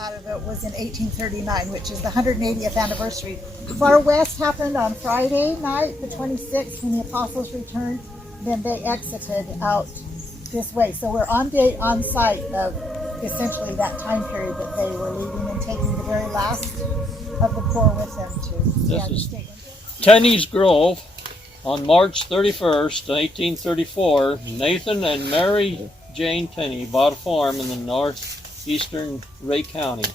out of it was in 1839, which is the 180th anniversary. Far West happened on Friday night, the 26th, when the apostles returned. Then they exited out this way. So we're on date, on site of essentially that time period that they were leaving and taking the very last of the poor with them to This is Tinney's Grove. On March 31st, 1834, Nathan and Mary Jane Tinney bought a farm in the northeastern Ray County.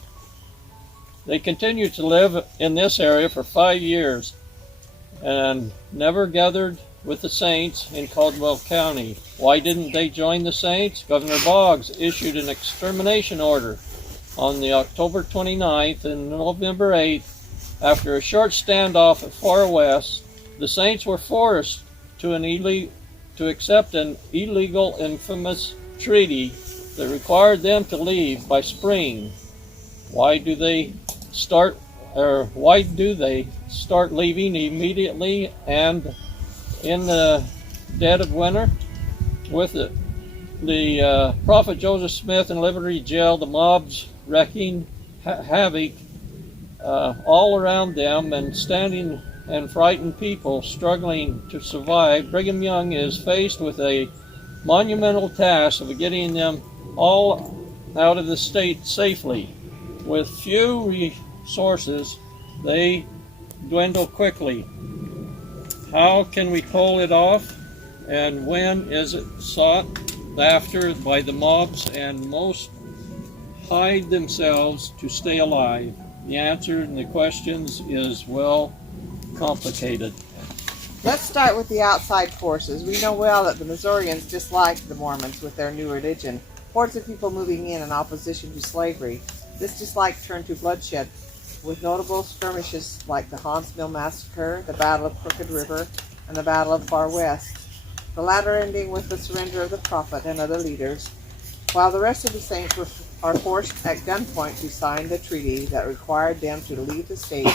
They continued to live in this area for 5 years and never gathered with the Saints in Caldwell County. Why didn't they join the Saints? Governor Boggs issued an extermination order on the October 29th and November 8th. After a short standoff at Far West, the Saints were forced to accept an illegal, infamous treaty that required them to leave by spring. Why do they start leaving immediately and in the dead of winter? With the Prophet Joseph Smith in Liberty Jail, the mobs wreaking havoc all around them and standing and frightened people struggling to survive, Brigham Young is faced with a monumental task of getting them all out of the state safely. With few resources, they dwindle quickly. How can we pull it off? And when is it sought after by the mobs and most hide themselves to stay alive? The answer in the questions is, well, complicated. Let's start with the outside forces. We know well that the Missourians disliked the Mormons with their new religion. Hordes of people moving in opposition to slavery. This dislike turned to bloodshed, with notable skirmishes like the Haun's Mill Massacre, the Battle of Crooked River, and the Battle of Far West, the latter ending with the surrender of the Prophet and other leaders, while the rest of the Saints are forced at gunpoint to sign the treaty that required them to leave the state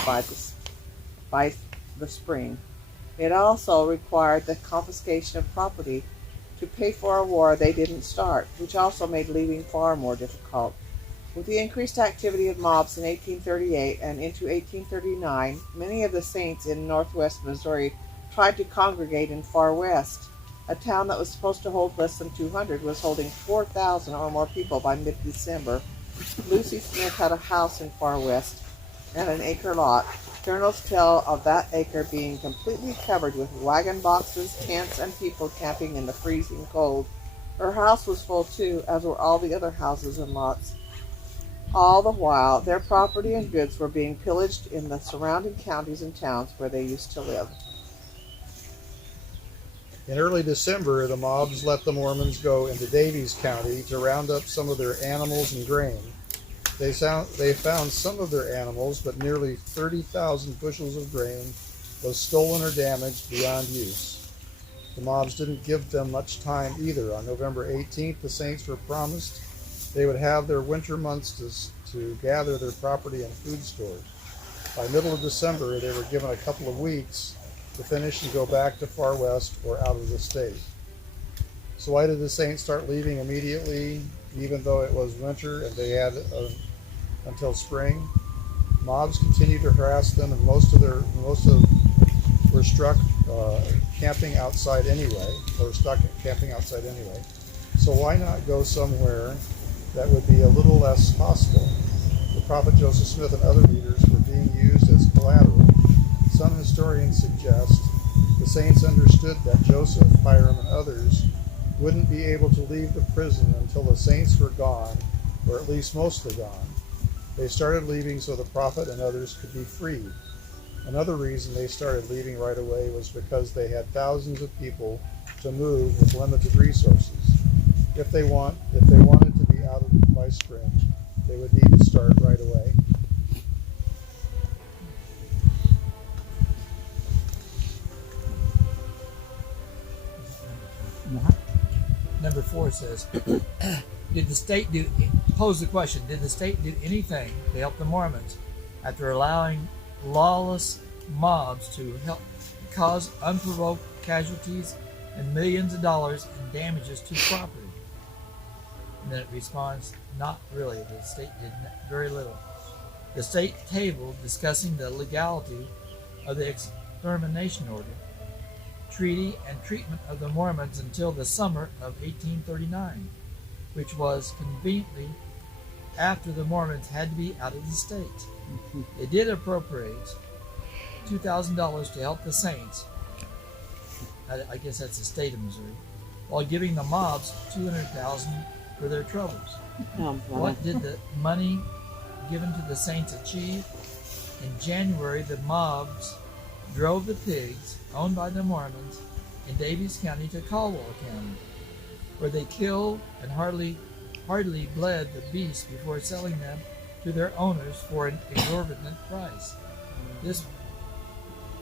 by the spring. It also required the confiscation of property to pay for a war they didn't start, which also made leaving far more difficult. With the increased activity of mobs in 1838 and into 1839, many of the Saints in northwest Missouri tried to congregate in Far West. A town that was supposed to hold less than 200 was holding 4,000 or more people by mid-December. Lucy Smith had a house in Far West and an acre lot. Journals tell of that acre being completely covered with wagon boxes, tents, and people camping in the freezing cold. Her house was full too, as were all the other houses and lots. All the while, their property and goods were being pillaged in the surrounding counties and towns where they used to live. In early December, the mobs let the Mormons go into Daviess County to round up some of their animals and grain. They found some of their animals, but nearly 30,000 bushels of grain was stolen or damaged beyond use. The mobs didn't give them much time either. On November 18th, the Saints were promised they would have their winter months to gather their property and food stores. By middle of December, they were given a couple of weeks to finish and go back to Far West or out of the state. So why did the Saints start leaving immediately, even though it was winter and they had until spring? Mobs continued to harass them, and most were struck camping outside anyway, or stuck camping outside anyway. So why not go somewhere that would be a little less hostile? The Prophet Joseph Smith and other leaders were being used as collateral. Some historians suggest the Saints understood that Joseph, Hiram, and others wouldn't be able to leave the prison until the Saints were gone, or at least mostly gone. They started leaving so the Prophet and others could be freed. Another reason they started leaving right away was because they had thousands of people to move with limited resources. If they wanted to be out by spring, they would need to start right away. Number 4 says, pose the question, did the state do anything to help the Mormons after allowing lawless mobs to help cause unprovoked casualties and millions of dollars in damages to property? And then it responds, not really. The state did very little. The state tabled discussing the legality of the extermination order, treaty, and treatment of the Mormons until the summer of 1839, which was conveniently after the Mormons had to be out of the state. They did appropriate $2,000 to help the Saints. I guess that's the state of Missouri, while giving the mobs $200,000 for their troubles. What did the money given to the Saints achieve? In January, the mobs drove the pigs owned by the Mormons in Daviess County to Caldwell County, where they killed and hardly bled the beasts before selling them to their owners for an exorbitant price.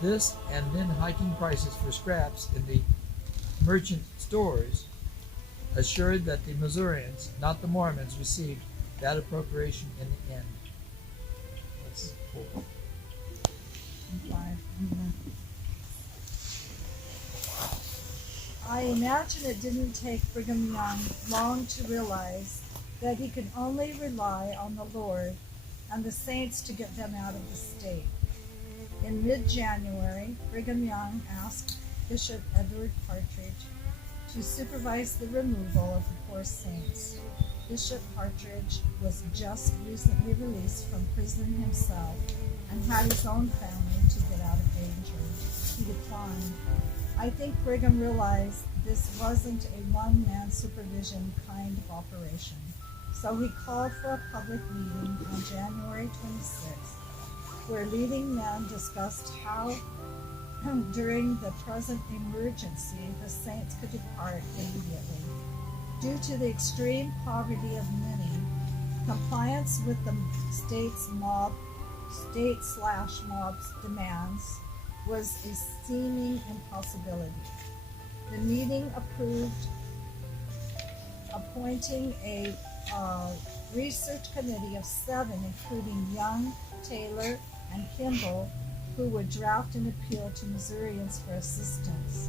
This and then hiking prices for scraps in the merchant stores assured that the Missourians, not the Mormons, received that appropriation in the end. That's 4. I imagine it didn't take Brigham Young long to realize that he could only rely on the Lord and the saints to get them out of the state. In mid-January, Brigham Young asked Bishop Edward Partridge to supervise the removal of the poor saints. Bishop Partridge was just recently released from prison himself and had his own family to get out of danger. He declined. I think Brigham realized this wasn't a one-man supervision kind of operation, so he called for a public meeting on January 26th, where leading men discussed how, during the present emergency, the saints could depart immediately. Due to the extreme poverty of many, compliance with the state/mob's demands was a seeming impossibility. The meeting approved appointing a research committee of 7, including Young, Taylor, and Kimball, who would draft an appeal to Missourians for assistance,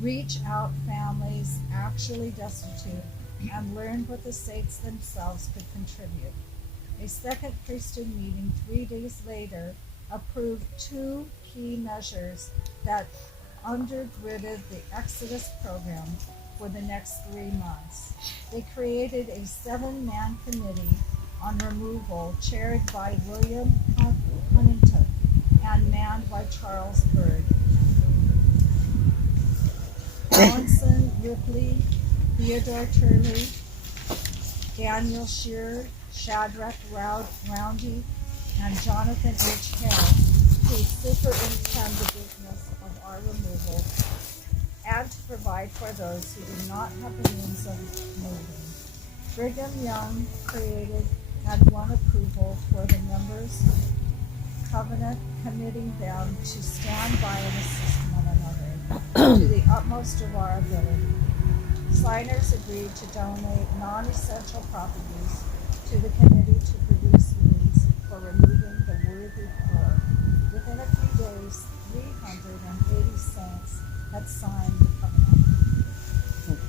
reach out families actually destitute, and learn what the saints themselves could contribute. A second priesthood meeting 3 days later approved 2 key measures that undergirded the Exodus program for the next 3 months. They created a 7-man committee on removal chaired by William Huntington and manned by Charles Byrd. Allinson Ripley, Theodore Turley, Daniel Shearer, Shadrach Roundy, and Jonathan H. Hale, who superintend the business of our removal and to provide for those who do not have the means of moving. Brigham Young created and won approval for the members' covenant, committing them to stand by and assist one another to the utmost of our ability. Signers agreed to donate non-essential properties to the committee to produce means for removing the worthy poor. Within a few days, 380 saints had signed the covenant.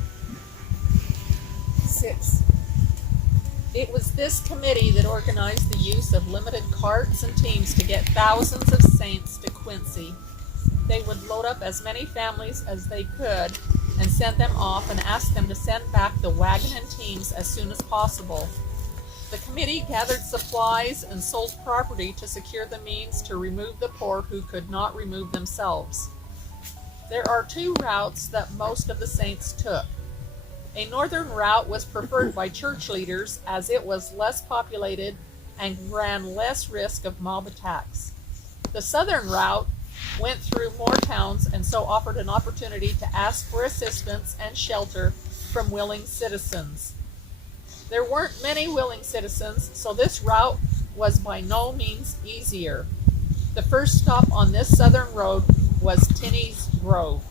6. It was this committee that organized the use of limited carts and teams to get thousands of saints to Quincy. They would load up as many families as they could and send them off and ask them to send back the wagon and teams as soon as possible. The committee gathered supplies and sold property to secure the means to remove the poor who could not remove themselves. There are 2 routes that most of the saints took. A northern route was preferred by church leaders as it was less populated and ran less risk of mob attacks. The southern route went through more towns and so offered an opportunity to ask for assistance and shelter from willing citizens. There weren't many willing citizens, so this route was by no means easier. The first stop on this southern road was Tinney's Grove.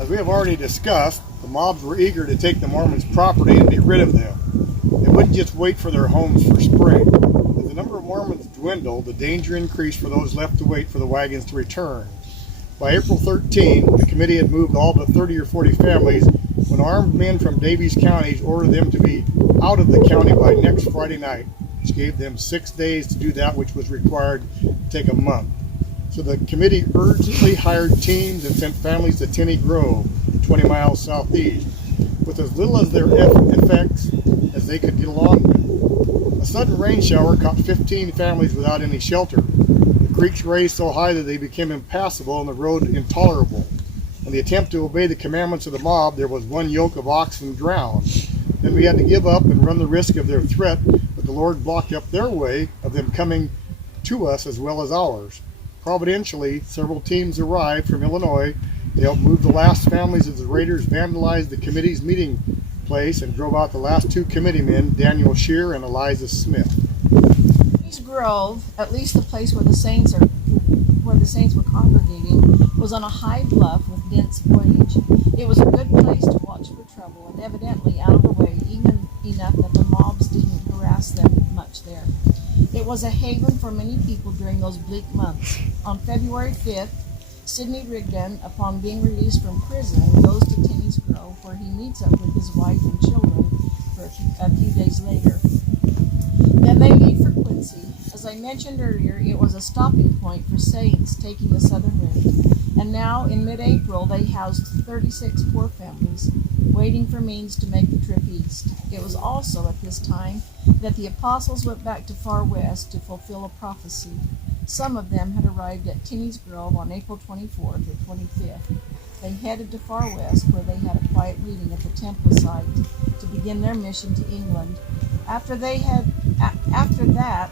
As we have already discussed, the mobs were eager to take the Mormons' property and get rid of them. They wouldn't just wait for their homes for spring. As the number of Mormons dwindled, the danger increased for those left to wait for the wagons to return. By April 13, the committee had moved all but 30 or 40 families when armed men from Daviess counties ordered them to be out of the county by next Friday night, which gave them 6 days to do that which was required to take a month. So the committee urgently hired teams and sent families to Tinney Grove, 20 miles southeast, with as little as their effects as they could get along with. A sudden rain shower caught 15 families without any shelter. The creeks raised so high that they became impassable and the road intolerable. In the attempt to obey the commandments of the mob, there was one yoke of oxen drowned. Then we had to give up and run the risk of their threat, but the Lord blocked up their way of them coming to us as well as ours. Providentially, several teams arrived from Illinois to help move the last families as the raiders vandalized the committee's meeting place and drove out the last 2 committeemen, Daniel Shear and Eliza Smith. Tinney's Grove, at least the place where the saints were congregating, was on a high bluff with dense foliage. It was a good place to watch for trouble, and evidently out of the way, even enough that the mobs didn't harass them much there. It was a haven for many people during those bleak months. On February 5th, Sidney Rigdon, upon being released from prison, goes to Tinney's Grove, where he meets up with his wife and children for a few days later. Then they leave for Quincy. As I mentioned earlier, it was a stopping point for saints taking the southern route. And now, in mid-April, they housed 36 poor families, waiting for means to make the trip east. It was also at this time that the apostles went back to Far West to fulfill a prophecy. Some of them had arrived at Tinney's Grove on April 24th or 25th. They headed to Far West, where they had a quiet meeting at the temple site to begin their mission to England. After that,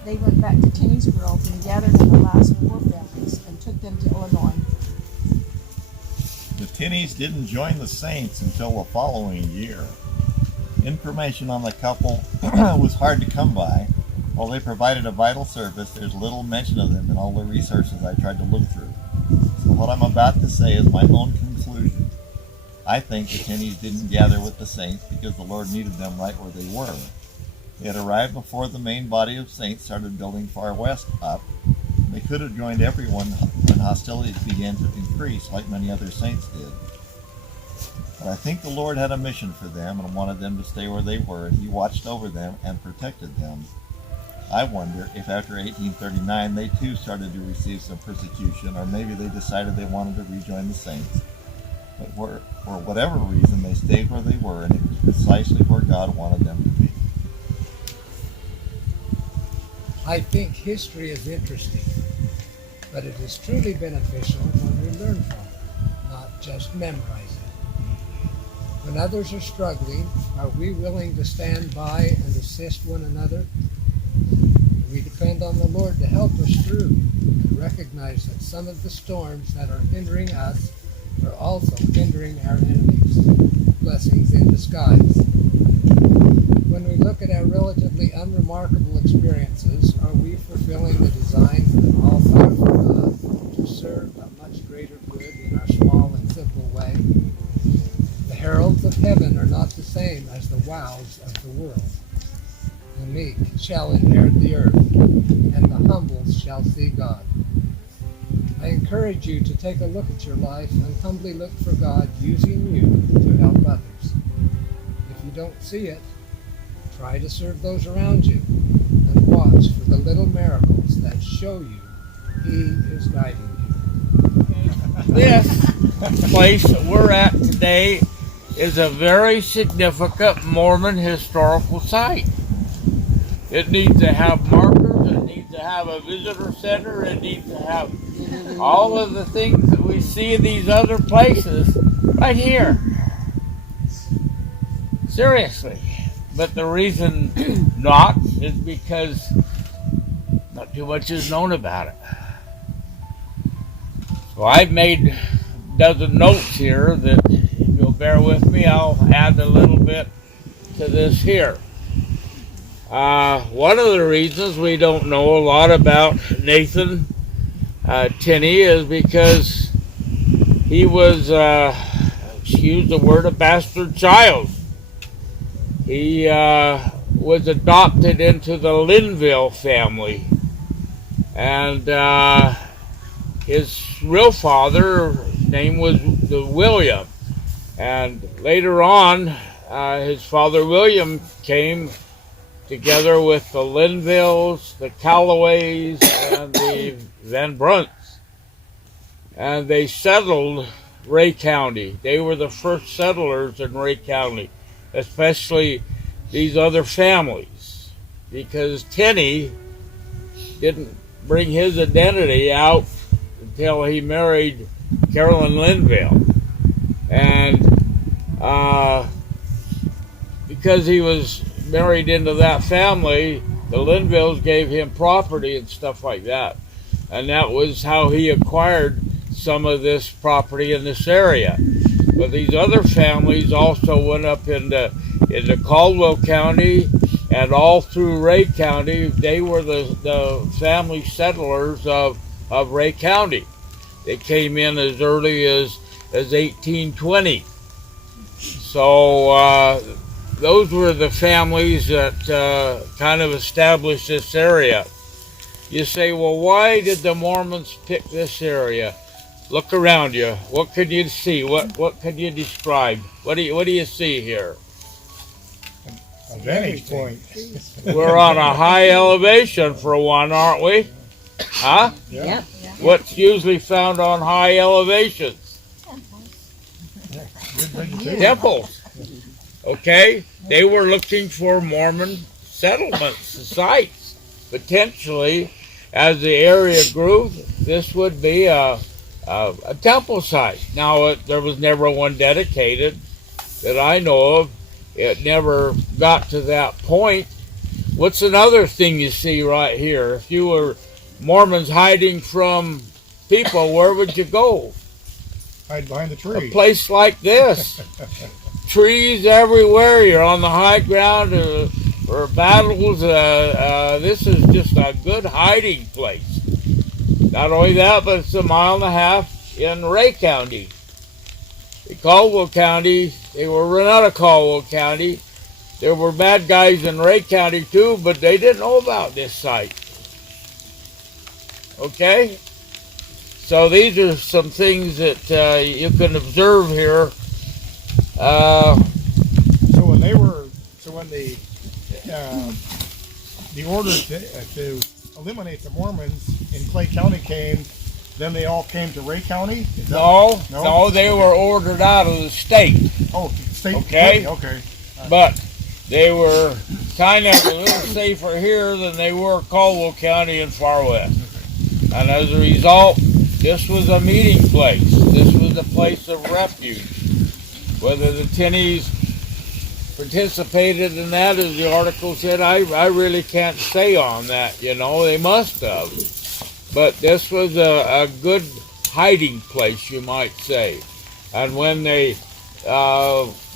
they went back to Tinney's Grove and gathered in the last 4 families and took them to Illinois. The Tinneys didn't join the Saints until the following year. Information on the couple was hard to come by. While they provided a vital service, there's little mention of them in all the resources I tried to look through. So what I'm about to say is my own conclusion. I think the Tinneys didn't gather with the Saints because the Lord needed them right where they were. They had arrived before the main body of Saints started building Far West up. They could have joined everyone when hostilities began to increase, like many other Saints did. But I think the Lord had a mission for them and wanted them to stay where they were, and He watched over them and protected them. I wonder if after 1839 they too started to receive some persecution, or maybe they decided they wanted to rejoin the Saints. But for whatever reason, they stayed where they were, and it was precisely where God wanted them to be. I think history is interesting, but it is truly beneficial when we learn from it, not just memorize it. When others are struggling, are we willing to stand by and assist one another? We depend on the Lord to help us through and recognize that some of the storms that are hindering us are also hindering our enemies. Blessings in disguise. When we look at our relatively unremarkable experiences, are we fulfilling the designs of an all-powerful God to serve a much greater good in our small and simple way? The heralds of heaven are not the same as the wows of the world. The meek shall inherit the earth, and the humble shall see God. I encourage you to take a look at your life and humbly look for God using you to help others. If you don't see it, try to serve those around you and watch for the little miracles that show you He is guiding you. This place that we're at today is a very significant Mormon historical site. It needs to have markers, it needs to have a visitor center, it needs to have all of the things that we see in these other places right here. Seriously. But the reason not is because not too much is known about it. So I've made a dozen notes here that, if you'll bear with me, I'll add a little bit to this here. One of the reasons we don't know a lot about Nathan Tinney is because he was, excuse the word, a bastard child. He was adopted into the Linville family. and his real father, his name was William, and later on, his father William came together with the Linvilles, the Callaways, and the Van Brunts, and they settled Ray County. They were the first settlers in Ray County, especially these other families, because Tinney didn't bring his identity out until he married Carolyn Linville. And because he was married into that family, the Linvilles gave him property and stuff like that. And that was how he acquired some of this property in this area. But these other families also went up into Caldwell County and all through Ray County. They were the family settlers of Ray County. They came in as early as 1820. So those were the families that kind of established this area. You say, well, why did the Mormons pick this area? Look around you. What could you see? What could you describe? What do you see here? A vantage point. We're on a high elevation for one, aren't we? Huh? Yeah. What's usually found on high elevations? Temples. Okay? They were looking for Mormon settlements, sites. Potentially, as the area grew, this would be a temple site. Now, there was never one dedicated that I know of. It never got to that point. What's another thing you see right here? If you were Mormons hiding from people, where would you go? Hide behind the tree. A place like this. Trees everywhere. You're on the high ground or battles. This is just a good hiding place. Not only that, but it's a mile and a half in Ray County. In Caldwell County, they were run out of Caldwell County. There were bad guys in Ray County too, but they didn't know about this site. Okay? So these are some things that you can observe here. When the order to eliminate the Mormons in Clay County came, then they all came to Ray County? No, they were ordered out of the state. Oh, state. Okay. Okay. But they were kind of a little safer here than they were Caldwell County and Far West. And as a result, this was a meeting place. This was a place of refuge. Whether the Tinneys participated in that, as the article said, I really can't say on that. They must have. But this was a good hiding place, you might say. And when the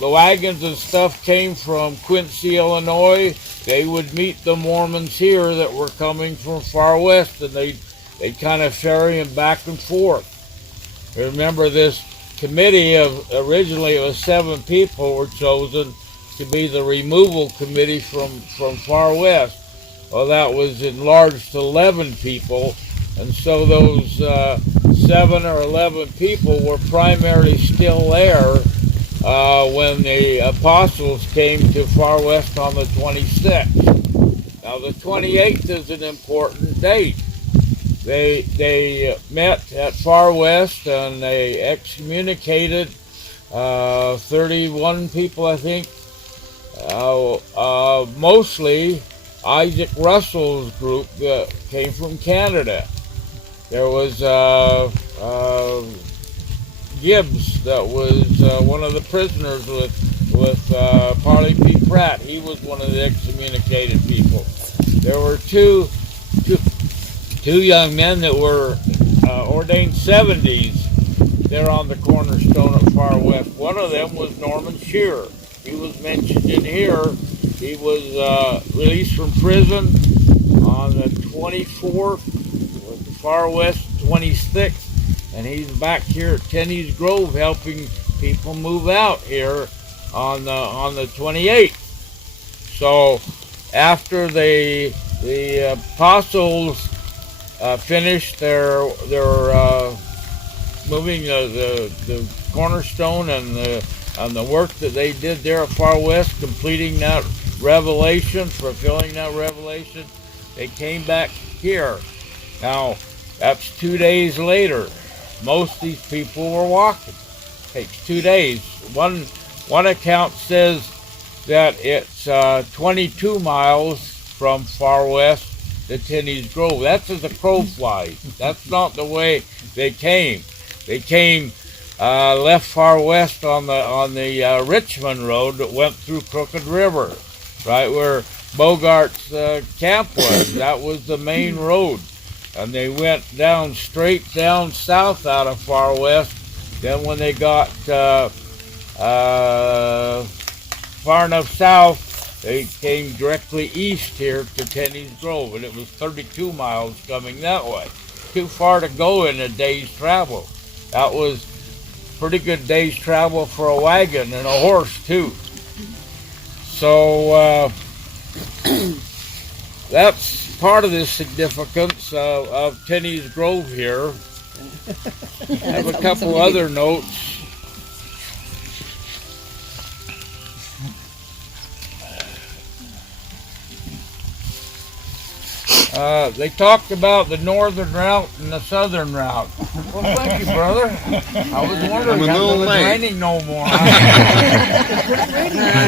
wagons and stuff came from Quincy, Illinois, they would meet the Mormons here that were coming from Far West, and they'd kind of ferry them back and forth. Remember, this committee originally it was 7 people were chosen to be the removal committee from Far West. Well, that was enlarged to 11 people, and so those 7 or 11 people were primarily still there when the apostles came to Far West on the 26th. Now, the 28th is an important date. They met at Far West and they excommunicated 31 people, I think, mostly Isaac Russell's group that came from Canada. There was Gibbs that was one of the prisoners with Parley P. Pratt. He was one of the excommunicated people. There were two young men that were ordained 70s there on the cornerstone at Far West. One of them was Norman Shearer. He was mentioned in here. He was released from prison on the 24th, with the Far West 26th, and he's back here at Tinney's Grove helping people move out here on the 28th. So after the apostles finished their moving the cornerstone and the work that they did there at Far West, completing that revelation, fulfilling that revelation. They came back here. Now, that's 2 days later. Most of these people were walking. It takes 2 days. One account says that it's 22 miles from Far West to Tinney's Grove. That's as the crow flies. That's not the way they came. They came left Far West on the Richmond Road that went through Crooked River, right where Bogart's camp was. That was the main road. And they went straight down south out of Far West. Then when they got far enough south, they came directly east here to Tinney's Grove, and it was 32 miles coming that way. Too far to go in a day's travel. That was pretty good day's travel for a wagon and a horse too. So that's part of the significance of Tinney's Grove here. I have a couple other notes. They talked about the northern route and the southern route. Well, thank you, brother. I was wondering if it was raining no more. I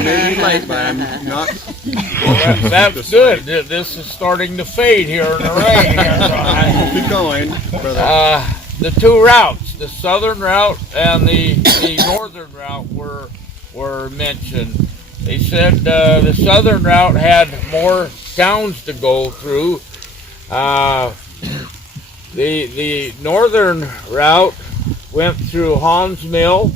may be late, but I'm not. Well, that's good. This is starting to fade here in the rain. Keep going, brother. The two routes, the southern route and the northern route, were mentioned. They said the southern route had more towns to go through. The northern route went through Hans Mill,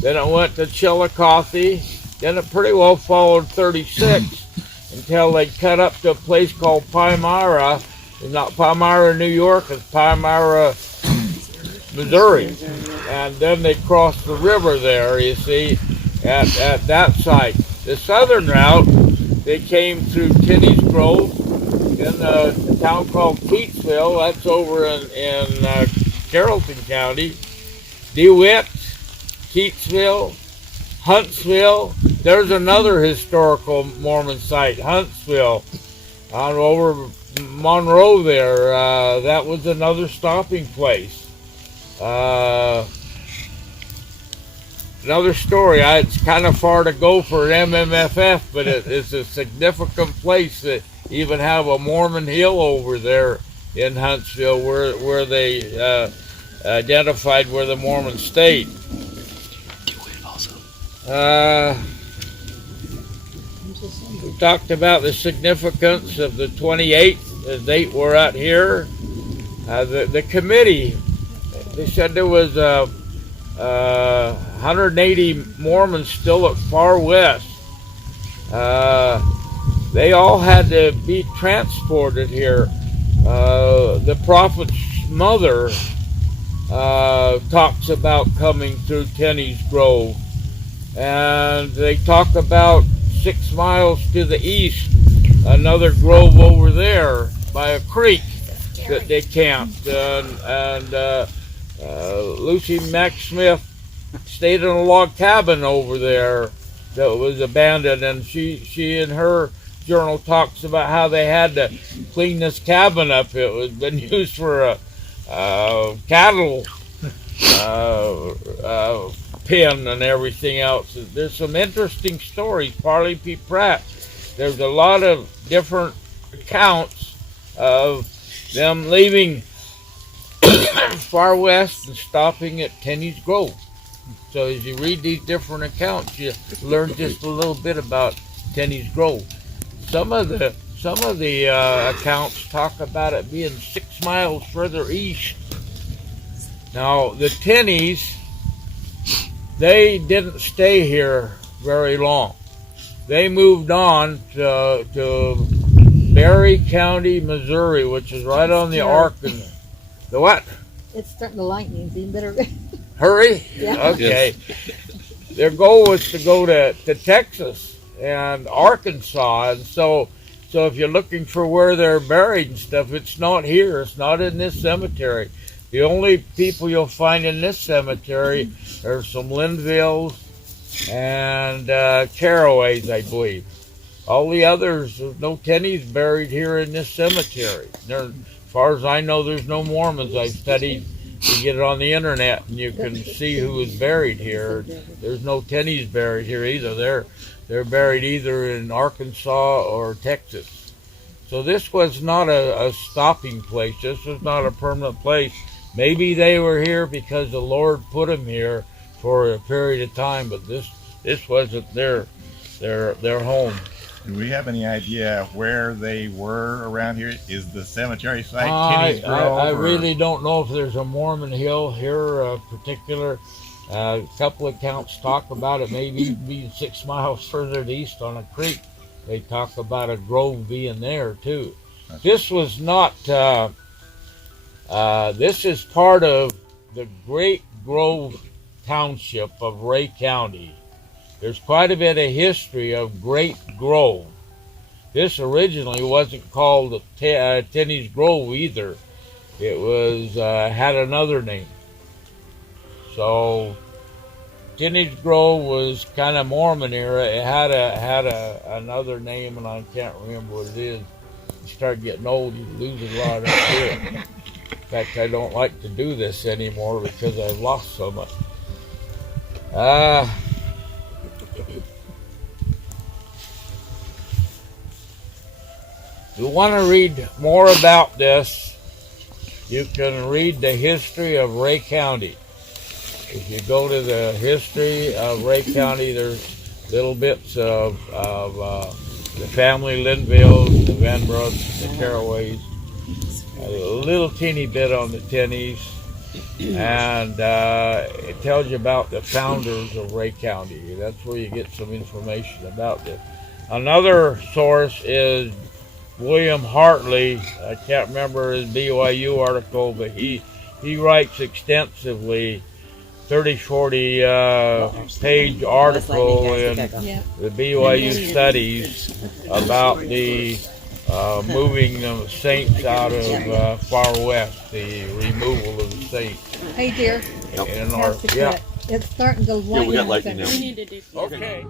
then it went to Chillicothe, then it pretty well followed 36 until they cut up to a place called Palmyra. It's not Palmyra, New York, it's Palmyra, Missouri. And then they crossed the river there, you see, at that site. The southern route, they came through Tinney's Grove in a town called Keatsville. That's over in Carrollton County. DeWitt, Keatsville, Huntsville. There's another historical Mormon site, Huntsville, on over Monroe there. That was another stopping place. Another story. It's kind of far to go for an MMFF, but it's a significant place that even have a Mormon hill over there in Huntsville where they identified where the Mormon stayed. We talked about the significance of the 28th, the date we're at here. The committee, they said there was 180 Mormons still at Far West. They all had to be transported here. The prophet's mother talks about coming through Tinney's Grove. And they talk about 6 miles to the east, another grove over there by a creek that they camped. And Lucy Mack Smith stayed in a log cabin over there that was abandoned, and she in her journal talks about how they had to clean this cabin up. It was been used for a cattle pen and everything else. There's some interesting stories. Parley P. Pratt. There's a lot of different accounts of them leaving Far West and stopping at Tinney's Grove. So as you read these different accounts, you learn just a little bit about Tinney's Grove. Some of the accounts talk about it being 6 miles further east. Now the Tinneys, they didn't stay here very long. They moved on to Berry County, Missouri, which is right on the Arkansas. The what? It's starting to lightning. So you better hurry. Yeah. Okay. Their goal was to go to Texas and Arkansas, and so So if you're looking for where they're buried and stuff, it's not here. It's not in this cemetery. The only people you'll find in this cemetery are some Linvilles and Caraways, I believe. All the others, there's no Tinneys buried here in this cemetery. As far as I know, there's no Mormons. I've studied. You get it on the internet, and you can see who is buried here. There's no Tinneys buried here either. They're buried either in Arkansas or Texas. So this was not a stopping place. This was not a permanent place. Maybe they were here because the Lord put them here for a period of time, but this wasn't their home. Do we have any idea where they were around here? Is the cemetery site Tinney's Grove? I really don't know if there's a Mormon hill here, particular. A couple accounts talk about it maybe being 6 miles further east on a creek. They talk about a grove being there too. This was not. This is part of the Great Grove Township of Ray County. There's quite a bit of history of Great Grove. This originally wasn't called Tinney's Grove either. It was had another name. So Tinney's Grove was kind of Mormon era. It had another name, and I can't remember what it is. You start getting old, you lose a lot of it. In fact, I don't like to do this anymore because I've lost so much. If you want to read more about this, you can read the history of Ray County. If you go to the history of Ray County, there's little bits of the family Linvilles, the Van Brooks, the Caraways, a little teeny bit on the Tinneys, and it tells you about the founders of Ray County. That's where you get some information about this. Another source is William Hartley. I can't remember his BYU article, but he writes extensively, 30-40 page article in the BYU studies about the moving of saints out of far west, the removal of the saints. Hey dear, In our, it's starting to light we got up. lightning now. We need to do. Okay.